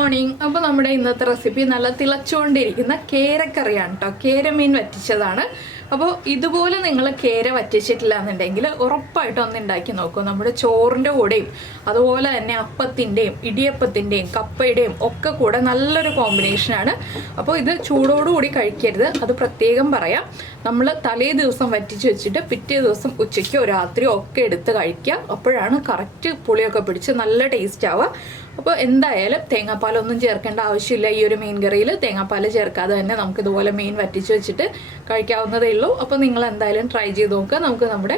Morning. അപ്പോൾ നമ്മുടെ ഇന്നത്തെ റെസിപ്പി നല്ല തിളച്ചുകൊണ്ടിരിക്കുന്ന കേരക്കറിയാണ് കേട്ടോ. കേരമീൻ വറ്റിച്ചതാണ്. അപ്പോൾ ഇതുപോലെ നിങ്ങൾ കേര വറ്റിച്ചിട്ടില്ല എന്നുണ്ടെങ്കിൽ ഉറപ്പായിട്ടും ഒന്ന് ഉണ്ടാക്കി നോക്കൂ. നമ്മുടെ ചോറിൻ്റെ കൂടെയും അതുപോലെ തന്നെ അപ്പത്തിൻ്റെയും ഇടിയപ്പത്തിൻ്റെയും കപ്പയുടെയും ഒക്കെ കൂടെ നല്ലൊരു കോമ്പിനേഷനാണ്. അപ്പോൾ ഇത് ചൂടോടുകൂടി കഴിക്കരുത്, അത് പ്രത്യേകം പറയാം. നമ്മൾ തലേ ദിവസം വറ്റിച്ച് വെച്ചിട്ട് പിറ്റേ ദിവസം ഉച്ചയ്ക്കോ രാത്രിയോ ഒക്കെ എടുത്ത് കഴിക്കുക. അപ്പോഴാണ് കറക്റ്റ് പുളിയൊക്കെ പിടിച്ച് നല്ല ടേസ്റ്റ് ആവുക. അപ്പോൾ എന്തായാലും തേങ്ങാപ്പാലൊന്നും ചേർക്കേണ്ട ആവശ്യമില്ല. ഈ ഒരു മീൻ കറിയിൽ തേങ്ങാപ്പാൽ ചേർക്കാതെ തന്നെ നമുക്ക് ഇതുപോലെ മീൻ വറ്റിച്ച് വെച്ചിട്ട് കഴിക്കാവുന്നതേ ഉള്ളൂ. അപ്പോൾ നിങ്ങൾ എന്തായാലും ട്രൈ ചെയ്ത് നോക്കുക. നമുക്ക് നമ്മുടെ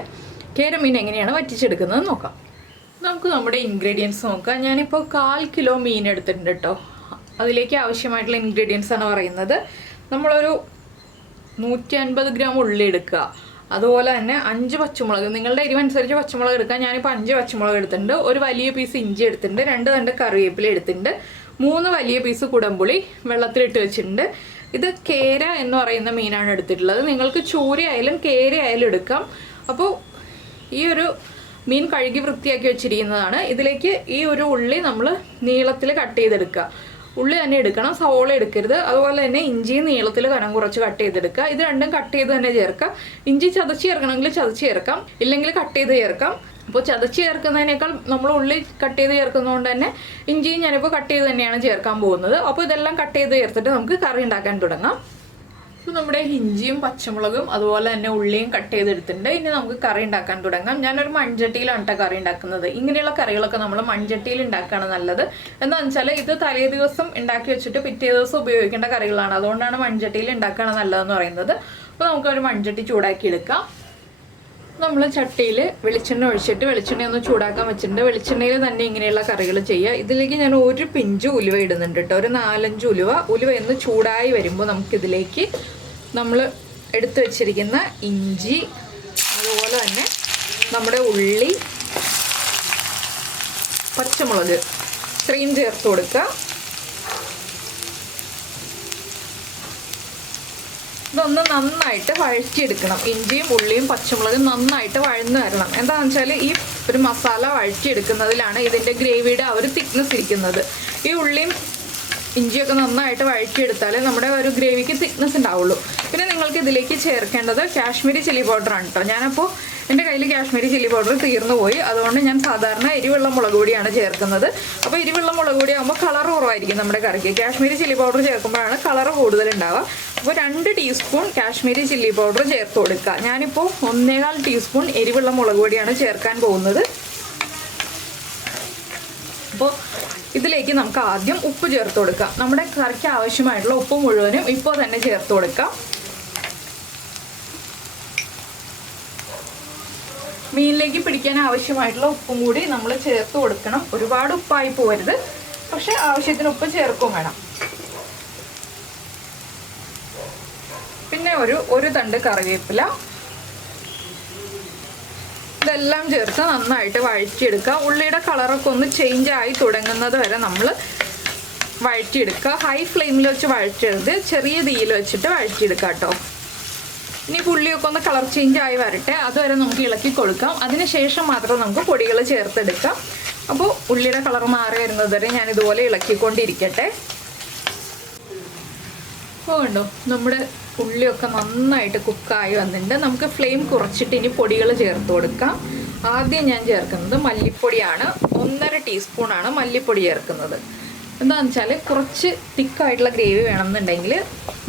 കേരമീൻ എങ്ങനെയാണ് വറ്റിച്ചെടുക്കുന്നത് നോക്കാം. നമുക്ക് നമ്മുടെ ഇൻഗ്രീഡിയൻസ് നോക്കാം. ഞാനിപ്പോൾ 1/4 കിലോ മീൻ എടുത്തിട്ടുണ്ട് കേട്ടോ. അതിലേക്ക് ആവശ്യമായിട്ടുള്ള ഇൻഗ്രീഡിയൻസ് ആണ് പറയുന്നത്. നമ്മളൊരു 150 ഗ്രാം ഉള്ളി എടുക്കുക. അതുപോലെ തന്നെ 5 പച്ചമുളക്, നിങ്ങളുടെ എരിവനുസരിച്ച് പച്ചമുളക് എടുക്കുക. ഞാനിപ്പോൾ 5 പച്ചമുളക് എടുത്തിട്ടുണ്ട്. ഒരു വലിയ പീസ് ഇഞ്ചി എടുത്തിട്ടുണ്ട്. 2 തണ്ട് കറിവേപ്പില എടുത്തിട്ടുണ്ട്. 3 വലിയ പീസ് കുടംപുളി വെള്ളത്തിലിട്ട് വെച്ചിട്ടുണ്ട്. ഇത് കേര എന്ന് പറയുന്ന മീനാണ് എടുത്തിട്ടുള്ളത്. നിങ്ങൾക്ക് ചൂരയായാലും കേരയായാലും എടുക്കാം. അപ്പോൾ ഈ ഒരു മീൻ കഴുകി വൃത്തിയാക്കി വെച്ചിരിക്കുന്നതാണ്. ഇതിലേക്ക് ഈ ഒരു ഉള്ളി നമ്മൾ നീളത്തിൽ കട്ട് ചെയ്തെടുക്കുക. ഉള്ളി തന്നെ എടുക്കണം, സവോള എടുക്കരുത്. അതുപോലെ തന്നെ ഇഞ്ചിയും നീളത്തിൽ കനം കുറച്ച് കട്ട് ചെയ്തെടുക്കുക. ഇത് രണ്ടും കട്ട് ചെയ്ത് തന്നെ ചേർക്കാം. ഇഞ്ചി ചതച്ച് ചേർക്കണമെങ്കിൽ ചതച്ച് ചേർക്കാം, ഇല്ലെങ്കിൽ കട്ട് ചെയ്ത് ചേർക്കാം. അപ്പോൾ ചതച്ച് ചേർക്കുന്നതിനേക്കാൾ നമ്മൾ ഉള്ളി കട്ട് ചെയ്ത് ചേർക്കുന്നതുകൊണ്ട് തന്നെ ഇഞ്ചിയും ഞാനിപ്പോൾ കട്ട് ചെയ്ത് തന്നെയാണ് ചേർക്കാൻ പോകുന്നത്. അപ്പോൾ ഇതെല്ലാം കട്ട് ചെയ്ത് ചേർത്തിട്ട് നമുക്ക് കറി ഉണ്ടാക്കാൻ തുടങ്ങാം. അപ്പോൾ നമ്മുടെ ഇഞ്ചിയും പച്ചമുളകും അതുപോലെ തന്നെ ഉള്ളിയും കട്ട് ചെയ്തെടുത്തിട്ടുണ്ട്. ഇനി നമുക്ക് കറി ഉണ്ടാക്കാൻ തുടങ്ങാം. ഞാനൊരു മൺചട്ടിയിലാണ് കേട്ടോ കറി ഉണ്ടാക്കുന്നത്. ഇങ്ങനെയുള്ള കറികളൊക്കെ നമ്മൾ മൺചട്ടിയിൽ ഉണ്ടാക്കുകയാണ് നല്ലത്. എന്താണെന്ന് വെച്ചാൽ ഇത് തലേ ദിവസം ഉണ്ടാക്കി വെച്ചിട്ട് പിറ്റേ ദിവസം ഉപയോഗിക്കേണ്ട കറികളാണ്. അതുകൊണ്ടാണ് മൺചട്ടിയിൽ ഉണ്ടാക്കുകയാണ് നല്ലതെന്ന് പറയുന്നത്. അപ്പോൾ നമുക്കൊരു മൺചട്ടി ചൂടാക്കി എടുക്കാം. നമ്മൾ ചട്ടിയിൽ വെളിച്ചെണ്ണ ഒഴിച്ചിട്ട് വെളിച്ചെണ്ണ ഒന്ന് ചൂടാക്കാൻ വെച്ചിട്ടുണ്ട്. വെളിച്ചെണ്ണയിൽ തന്നെ ഇങ്ങനെയുള്ള കറികൾ ചെയ്യുക. ഇതിലേക്ക് ഞാൻ ഒരു പിഞ്ച് ഉലുവ ഇടുന്നുണ്ട് കേട്ടോ. ഒരു 4-5 ഉലുവ ഒന്ന് ചൂടായി വരുമ്പോൾ നമുക്കിതിലേക്ക് നമ്മൾ എടുത്തു വെച്ചിരിക്കുന്ന ഇഞ്ചി അതുപോലെ തന്നെ നമ്മുടെ ഉള്ളി, പച്ചമുളക് ഇത്രയും ചേർത്ത് കൊടുക്കുക. ഇതൊന്ന് നന്നായിട്ട് വഴറ്റിയെടുക്കണം. ഇഞ്ചിയും ഉള്ളിയും പച്ചമുളകും നന്നായിട്ട് വഴന്ന് വരണം. എന്താണെന്ന് വെച്ചാൽ ഈ ഒരു മസാല വഴറ്റിയെടുക്കുന്നതിലാണ് ഇതിൻ്റെ ഗ്രേവിയുടെ ആ ഒരു തിക്നെസ് ഇരിക്കുന്നത്. ഈ ഉള്ളിയും ഇഞ്ചിയൊക്കെ നന്നായിട്ട് വഴറ്റിയെടുത്താലേ നമ്മുടെ ഒരു ഗ്രേവിക്ക് തിക്നെസ് ഉണ്ടാവുള്ളൂ. പിന്നെ നിങ്ങൾക്ക് ഇതിലേക്ക് ചേർക്കേണ്ടത് കാശ്മീരി ചില്ലി പൗഡറാണ് കേട്ടോ. ഞാനപ്പോൾ എൻ്റെ കയ്യിൽ കാശ്മീരി ചില്ലി പൗഡർ തീർന്നു പോയി. അതുകൊണ്ട് ഞാൻ സാധാരണ എരിവുള്ള മുളക് പൊടിയാണ് ചേർക്കുന്നത്. അപ്പോൾ എരിവുള്ള മുളക് പൊടി ആകുമ്പോൾ കളർ കുറവായിരിക്കും നമ്മുടെ കറിക്ക്. കാശ്മീരി ചില്ലി പൗഡർ ചേർക്കുമ്പോഴാണ് കളർ കൂടുതലുണ്ടാവുക. അപ്പോൾ 2 ടീസ്പൂൺ കാശ്മീരി ചില്ലി പൗഡർ ചേർത്ത് കൊടുക്കുക. ഞാനിപ്പോൾ 1.25 ടീസ്പൂൺ എരിവുള്ള മുളക് പൊടിയാണ് ചേർക്കാൻ പോകുന്നത്. അപ്പോൾ ഇതിലേക്ക് നമുക്ക് ആദ്യം ഉപ്പ് ചേർത്ത് കൊടുക്കാം. നമ്മുടെ കറിക്ക് ആവശ്യമായിട്ടുള്ള ഉപ്പ് മുഴുവനും ഇപ്പോൾ തന്നെ ചേർത്ത് കൊടുക്കാം. മീനിലേക്ക് പിടിക്കാൻ ആവശ്യമായിട്ടുള്ള ഉപ്പും കൂടി നമ്മൾ ചേർത്ത് കൊടുക്കണം. ഒരുപാട് ഉപ്പായി പോകരുത്, പക്ഷെ ആവശ്യത്തിന് ഉപ്പ് ചേർക്കും വേണം. പിന്നെ ഒരു തണ്ട് കറിവേപ്പില, ഇതെല്ലാം ചേർത്ത് നന്നായിട്ട് വഴറ്റിയെടുക്കുക. ഉള്ളിയുടെ കളറൊക്കെ ഒന്ന് ചേഞ്ച് ആയി തുടങ്ങുന്നത് വരെ നമ്മൾ വഴറ്റിയെടുക്കുക. ഹൈ ഫ്ലെയിമിൽ വെച്ച് വഴറ്റരുത്, ചെറിയ തീയിൽ വെച്ചിട്ട് വഴറ്റിയെടുക്കുക കേട്ടോ. ഇനി ഉള്ളിയൊക്കെ ഒന്ന് കളർ ചേഞ്ച് ആയി വരട്ടെ, അതുവരെ നമുക്ക് ഇളക്കി കൊടുക്കാം. അതിനുശേഷം മാത്രം നമുക്ക് പൊടികൾ ചേർത്തെടുക്കാം. അപ്പോൾ ഉള്ളിയുടെ കളർ മാറി വരുന്നത് വരെ ഞാൻ ഇതുപോലെ ഇളക്കിക്കൊണ്ടിരിക്കട്ടെ. അപ്പോൾ കണ്ടോ നമ്മുടെ ഉള്ളിയൊക്കെ നന്നായിട്ട് കുക്കായി വന്നിട്ടുണ്ട്. നമുക്ക് ഫ്ലെയിം കുറച്ചിട്ട് ഇനി പൊടികൾ ചേർത്ത് കൊടുക്കാം. ആദ്യം ഞാൻ ചേർക്കുന്നത് മല്ലിപ്പൊടിയാണ്. 1.5 ടീസ്പൂണാണ് മല്ലിപ്പൊടി ചേർക്കുന്നത്. എന്താണെന്ന് വെച്ചാൽ കുറച്ച് തിക്കായിട്ടുള്ള ഗ്രേവി വേണമെന്നുണ്ടെങ്കിൽ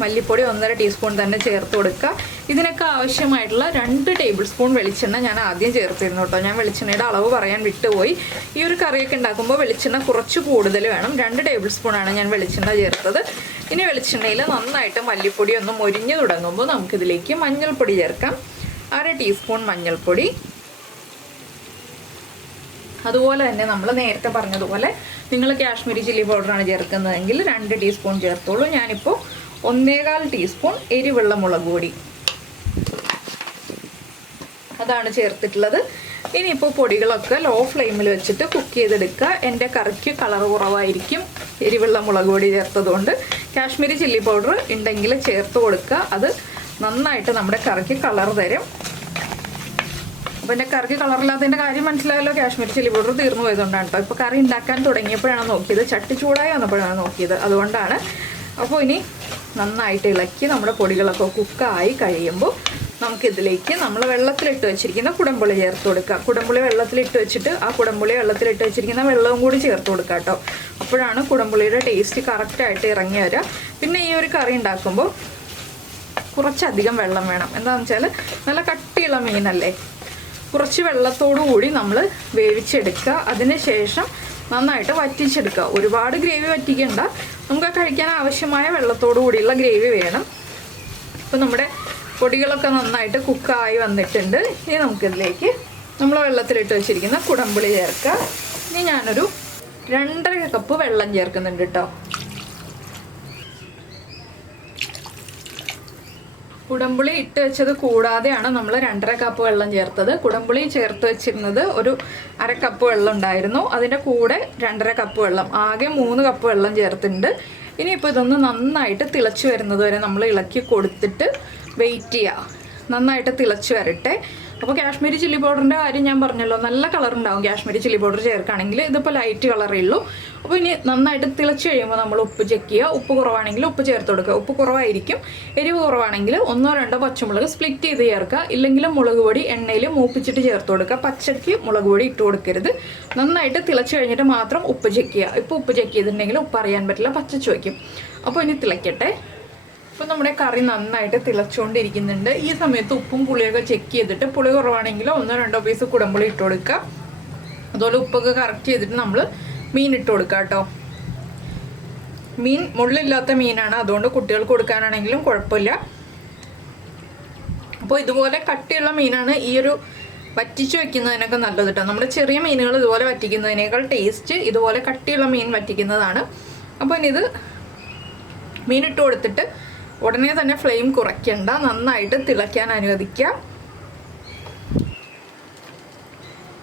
മല്ലിപ്പൊടി 1.5 ടീസ്പൂൺ തന്നെ ചേർത്ത് കൊടുക്കുക. ഇതിനൊക്കെ ആവശ്യമായിട്ടുള്ള 2 ടേബിൾ സ്പൂൺ വെളിച്ചെണ്ണ ഞാൻ ആദ്യം ചേർത്തിരുന്നു കേട്ടോ. ഞാൻ വെളിച്ചെണ്ണയുടെ അളവ് പറയാൻ വിട്ടുപോയി. ഈ ഒരു കറിയൊക്കെ ഉണ്ടാക്കുമ്പോൾ വെളിച്ചെണ്ണ കുറച്ച് കൂടുതൽ വേണം. 2 ടേബിൾ സ്പൂണാണ് ഞാൻ വെളിച്ചെണ്ണ ചേർത്തത്. ഇനി വെളിച്ചെണ്ണയിൽ നന്നായിട്ട് മല്ലിപ്പൊടി ഒന്ന് മൊരിഞ്ഞു തുടങ്ങുമ്പോൾ നമുക്കിതിലേക്ക് മഞ്ഞൾപ്പൊടി ചേർക്കാം. 1/2 ടീസ്പൂൺ മഞ്ഞൾപ്പൊടി. അതുപോലെ തന്നെ നമ്മൾ നേരത്തെ പറഞ്ഞതുപോലെ നിങ്ങൾ കാശ്മീരി ചില്ലി പൗഡറാണ് ചേർക്കുന്നതെങ്കിൽ 2 ടീസ്പൂൺ ചേർത്തോളൂ. ഞാനിപ്പോൾ 1.25 ടീസ്പൂൺ എരിവുള്ള മുളക് പൊടി അതാണ് ചേർത്തിട്ടുള്ളത്. ഇനിയിപ്പോൾ പൊടികളൊക്കെ ലോ ഫ്ലെയിമിൽ വെച്ചിട്ട് കുക്ക് ചെയ്തെടുക്കുക. എൻ്റെ കറിക്ക് കളർ കുറവായിരിക്കും എരിവുള്ള മുളക് പൊടി ചേർത്തതുകൊണ്ട്. കാശ്മീരി ചില്ലി പൗഡർ ഉണ്ടെങ്കിൽ ചേർത്ത് കൊടുക്കുക. അത് നന്നായിട്ട് നമ്മുടെ കറിക്ക് കളർ തരും. അപ്പോൾ എൻ്റെ കറിക്ക് കളറില്ലാത്തതിൻ്റെ കാര്യം മനസ്സിലായല്ലോ, കാശ്മീരി ചില്ലി പൗഡർ തീർന്നു പോയതുകൊണ്ടാണ് കേട്ടോ. ഇപ്പോൾ കറി ഉണ്ടാക്കാൻ തുടങ്ങിയപ്പോഴാണ് നോക്കിയത്, ചട്ടി ചൂടായി വന്നപ്പോഴാണ് നോക്കിയത്, അതുകൊണ്ടാണ്. അപ്പോൾ ഇനി നന്നായിട്ട് ഇളക്കി നമ്മുടെ പൊടികളൊക്കെ കുക്കായി കഴിയുമ്പോൾ നമുക്കിതിലേക്ക് നമ്മൾ വെള്ളത്തിലിട്ട് വെച്ചിരിക്കുന്ന കുടംപുളി ചേർത്ത് കൊടുക്കുക. കുടംപുളി വെള്ളത്തിലിട്ട് വെച്ചിട്ട് ആ കുടംപുളി വെള്ളത്തിലിട്ട് വെച്ചിരിക്കുന്ന വെള്ളവും കൂടി ചേർത്ത് കൊടുക്കുക കേട്ടോ. അപ്പോഴാണ് കുടംപുളിയുടെ ടേസ്റ്റ് കറക്റ്റായിട്ട് ഇറങ്ങി വരിക. പിന്നെ ഈ ഒരു കറി ഉണ്ടാക്കുമ്പോൾ കുറച്ചധികം വെള്ളം വേണം. എന്താണെന്ന് വെച്ചാൽ നല്ല കട്ടിയുള്ള മീനല്ലേ, കുറച്ച് വെള്ളത്തോടു കൂടി നമ്മൾ വേവിച്ചെടുക്കുക. അതിന് ശേഷം നന്നായിട്ട് വറ്റിച്ചെടുക്കുക. ഒരുപാട് ഗ്രേവി വറ്റിക്കണ്ട, നമുക്ക് കഴിക്കാൻ ആവശ്യമായ വെള്ളത്തോടു കൂടിയുള്ള ഗ്രേവി വേണം. അപ്പോൾ നമ്മുടെ പൊടികളൊക്കെ നന്നായിട്ട് കുക്കായി വന്നിട്ടുണ്ട്. ഇനി നമുക്കിതിലേക്ക് നമ്മൾ വെള്ളത്തിലിട്ട് വെച്ചിരിക്കുന്ന കുടംപുളി ചേർക്കുക. ഇനി ഞാനൊരു 2.5 കപ്പ് വെള്ളം ചേർക്കുന്നുണ്ട് കേട്ടോ. കുടംപുളി ഇട്ട് വെച്ചത് കൂടാതെയാണ് നമ്മൾ 2.5 കപ്പ് വെള്ളം ചേർത്തത്. കുടംപുളി ചേർത്ത് വെച്ചിരുന്നത് ഒരു 1/2 കപ്പ് വെള്ളം ഉണ്ടായിരുന്നു, അതിൻ്റെ കൂടെ 2.5 കപ്പ് വെള്ളം, ആകെ 3 കപ്പ് വെള്ളം ചേർത്തിട്ടുണ്ട്. ഇനിയിപ്പോൾ ഇതൊന്ന് നന്നായിട്ട് തിളച്ച് വരുന്നത് വരെ നമ്മൾ ഇളക്കി കൊടുത്തിട്ട് വെയിറ്റ് ചെയ്യുക. നന്നായിട്ട് തിളച്ച് വരട്ടെ. അപ്പോൾ കാശ്മീരി ചില്ലി പൗഡറിൻ്റെ കാര്യം ഞാൻ പറഞ്ഞല്ലോ, നല്ല കളർ ഉണ്ടാവും കാശ്മീരി ചില്ലി പൗഡർ ചേർക്കുകയാണെങ്കിൽ. ഇതിപ്പോൾ ലൈറ്റ് കളറേ ഉള്ളൂ. അപ്പോൾ ഇനി നന്നായിട്ട് തിളച്ച് കഴിയുമ്പോൾ നമ്മൾ ഉപ്പ് ചെക്ക് ചെയ്യുക. ഉപ്പ് കുറവാണെങ്കിൽ ഉപ്പ് ചേർത്ത് കൊടുക്കുക. ഉപ്പ് കുറവായിരിക്കും, എരിവ് കുറവാണെങ്കിൽ 1-2 പച്ചമുളക് സ്പ്ലിറ്റ് ചെയ്ത് ചേർക്കുക. ഇല്ലെങ്കിലും മുളക് പൊടി എണ്ണയിൽ മൂപ്പിച്ചിട്ട് ചേർത്ത് കൊടുക്കുക. പച്ചയ്ക്ക് മുളക് പൊടി ഇട്ട് കൊടുക്കരുത്. നന്നായിട്ട് തിളച്ച് കഴിഞ്ഞിട്ട് മാത്രം ഉപ്പ് ചെക്ക് ചെയ്യുക. ഇപ്പോൾ ഉപ്പ് ചെക്ക് ചെയ്തിട്ടുണ്ടെങ്കിൽ ഉപ്പ് അറിയാൻ പറ്റില്ല, പച്ചച്ച് വയ്ക്കും. അപ്പോൾ ഇനി തിളയ്ക്കട്ടെ. അപ്പോൾ നമ്മുടെ കറി നന്നായിട്ട് തിളച്ചുകൊണ്ടിരിക്കുന്നുണ്ട്. ഈ സമയത്ത് ഉപ്പും പുളിയൊക്കെ ചെക്ക് ചെയ്തിട്ട് പുളി കുറവാണെങ്കിൽ 1-2 പീസ് കുടംപുളി ഇട്ട് കൊടുക്കുക. അതുപോലെ ഉപ്പൊക്കെ കറക്റ്റ് ചെയ്തിട്ട് നമ്മൾ മീൻ ഇട്ട് കൊടുക്കുക കേട്ടോ. മീൻ മുള്ളില്ലാത്ത മീനാണ്, അതുകൊണ്ട് കുട്ടികൾക്ക് കൊടുക്കാനാണെങ്കിലും കുഴപ്പമില്ല. അപ്പോൾ ഇതുപോലെ കട്ടിയുള്ള മീനാണ് ഈ ഒരു വറ്റിച്ച് വെക്കുന്നതിനൊക്കെ നല്ലത് കേട്ടോ. നമ്മൾ ചെറിയ മീനുകൾ ഇതുപോലെ വറ്റിക്കുന്നതിനേക്കാൾ ടേസ്റ്റ് ഇതുപോലെ കട്ടിയുള്ള മീൻ വറ്റിക്കുന്നതാണ്. അപ്പോൾ ഇനി ഇത് മീനിട്ട് കൊടുത്തിട്ട് ഉടനെ തന്നെ ഫ്ലെയിം കുറയ്ക്കണ്ട, നന്നായിട്ട് തിളയ്ക്കാൻ അനുവദിക്കുക.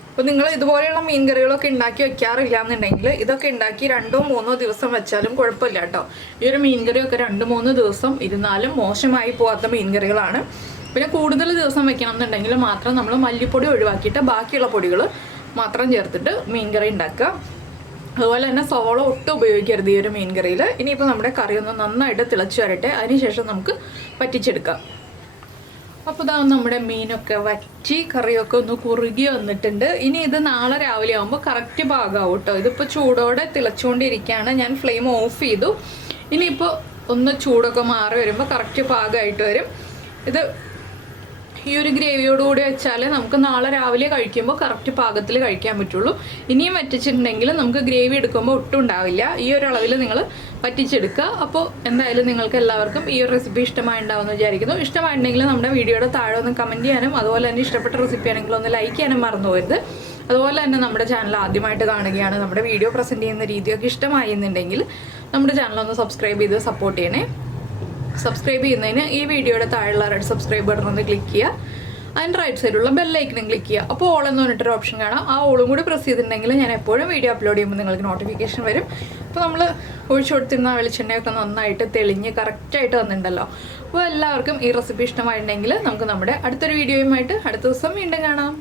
അപ്പോൾ നിങ്ങൾ ഇതുപോലെയുള്ള മീൻ കറികളൊക്കെ ഉണ്ടാക്കി വെക്കാറില്ല എന്നുണ്ടെങ്കിൽ ഇതൊക്കെ ഉണ്ടാക്കി 2-3 ദിവസം വെച്ചാലും കുഴപ്പമില്ല കേട്ടോ. ഈ ഒരു മീൻ കറിയൊക്കെ 2-3 ദിവസം ഇരുന്നാലും മോശമായി പോകാത്ത മീൻ കറികളാണ്. പിന്നെ കൂടുതൽ ദിവസം വെക്കണം എന്നുണ്ടെങ്കിൽ മാത്രം നമ്മൾ മല്ലിപ്പൊടി ഒഴിവാക്കിയിട്ട് ബാക്കിയുള്ള പൊടികൾ മാത്രം ചേർത്തിട്ട് മീൻ കറി ഉണ്ടാക്കുക. അതുപോലെ തന്നെ സവോള ഒട്ടും ഉപയോഗിക്കരുത് ഈ ഒരു മീൻ കറിയിൽ. ഇനിയിപ്പോൾ നമ്മുടെ കറി ഒന്ന് നന്നായിട്ട് തിളച്ച് വരട്ടെ, അതിനുശേഷം നമുക്ക് പറ്റിച്ചെടുക്കാം. അപ്പോൾ ഇതാ നമ്മുടെ മീനൊക്കെ വറ്റി കറിയൊക്കെ ഒന്ന് കുറുകി വന്നിട്ടുണ്ട്. ഇനി ഇത് നാളെ രാവിലെ ആകുമ്പോൾ കറക്റ്റ് പാകമാവും കേട്ടോ. ഇതിപ്പോൾ ചൂടോടെ തിളച്ചുകൊണ്ടിരിക്കുകയാണ്. ഞാൻ ഫ്ലെയിം ഓഫ് ചെയ്തു. ഇനിയിപ്പോൾ ഒന്ന് ചൂടൊക്കെ മാറി വരുമ്പോൾ കറക്റ്റ് പാകമായിട്ട് വരും. ഇത് ഈ ഒരു ഗ്രേവിയോടുകൂടി വെച്ചാൽ നമുക്ക് നാളെ രാവിലെ കഴിക്കുമ്പോൾ കറക്റ്റ് പാകത്തിൽ കഴിക്കാൻ പറ്റുള്ളൂ. ഇനിയും വറ്റിച്ചിട്ടുണ്ടെങ്കിൽ നമുക്ക് ഗ്രേവി എടുക്കുമ്പോൾ ഒട്ടും ഉണ്ടാവില്ല. ഈ ഒരു അളവിൽ നിങ്ങൾ വറ്റിച്ചെടുക്കുക. അപ്പോൾ എന്തായാലും നിങ്ങൾക്ക് എല്ലാവർക്കും ഈ ഒരു റെസിപ്പി ഇഷ്ടമായിട്ടുണ്ടാവുമെന്ന് വിചാരിക്കുന്നു. ഇഷ്ടമായിട്ടുണ്ടെങ്കിൽ നമ്മുടെ വീഡിയോയുടെ താഴെ ഒന്ന് കമൻറ്റ് ചെയ്യാനും അതുപോലെ തന്നെ ഇഷ്ടപ്പെട്ട റെസിപ്പി ആണെങ്കിൽ ഒന്ന് ലൈക്ക് ചെയ്യാനും മറന്നു പോകരുത്. അതുപോലെ തന്നെ നമ്മുടെ ചാനൽ ആദ്യമായിട്ട് കാണുകയാണ്, നമ്മുടെ വീഡിയോ പ്രസൻറ്റ് ചെയ്യുന്ന രീതിയൊക്കെ ഇഷ്ടമായി എന്നുണ്ടെങ്കിൽ നമ്മുടെ ചാനലൊന്ന് സബ്സ്ക്രൈബ് ചെയ്ത് സപ്പോർട്ട് ചെയ്യണേ. സബ്സ്ക്രൈബ് ചെയ്യുന്നതിന് ഈ വീഡിയോയുടെ താഴെയുള്ള റെഡ് സബ്സ്ക്രൈബ് ബട്ടൺ ഒന്ന് ക്ലിക്ക് ചെയ്യുക. അതിൻ്റെ റൈറ്റ് സൈഡിലുള്ള ബെല്ലൈക്കനും ക്ലിക്ക് ചെയ്യുക. അപ്പോൾ ഓൾ എന്ന് പറഞ്ഞിട്ടൊരു ഓപ്ഷൻ കാണാം. ആ ഓളും കൂടി പ്രസ് ചെയ്തിട്ടുണ്ടെങ്കിൽ ഞാൻ എപ്പോഴും വീഡിയോ അപ്ലോഡ് ചെയ്യുമ്പോൾ നിങ്ങൾക്ക് നോട്ടിഫിക്കേഷൻ വരും. അപ്പോൾ നമ്മൾ ഒഴിച്ചു കൊടുത്തിരുന്ന വെളിച്ചെണ്ണയൊക്കെ നന്നായിട്ട് തെളിഞ്ഞ് കറക്റ്റായിട്ട് വന്നിട്ടുണ്ടല്ലോ. അപ്പോൾ എല്ലാവർക്കും ഈ റെസിപ്പി ഇഷ്ടമായിട്ടുണ്ടെങ്കിൽ നമുക്ക് നമ്മുടെ അടുത്തൊരു വീഡിയോയുമായിട്ട് അടുത്ത ദിവസം വീണ്ടും കാണാം.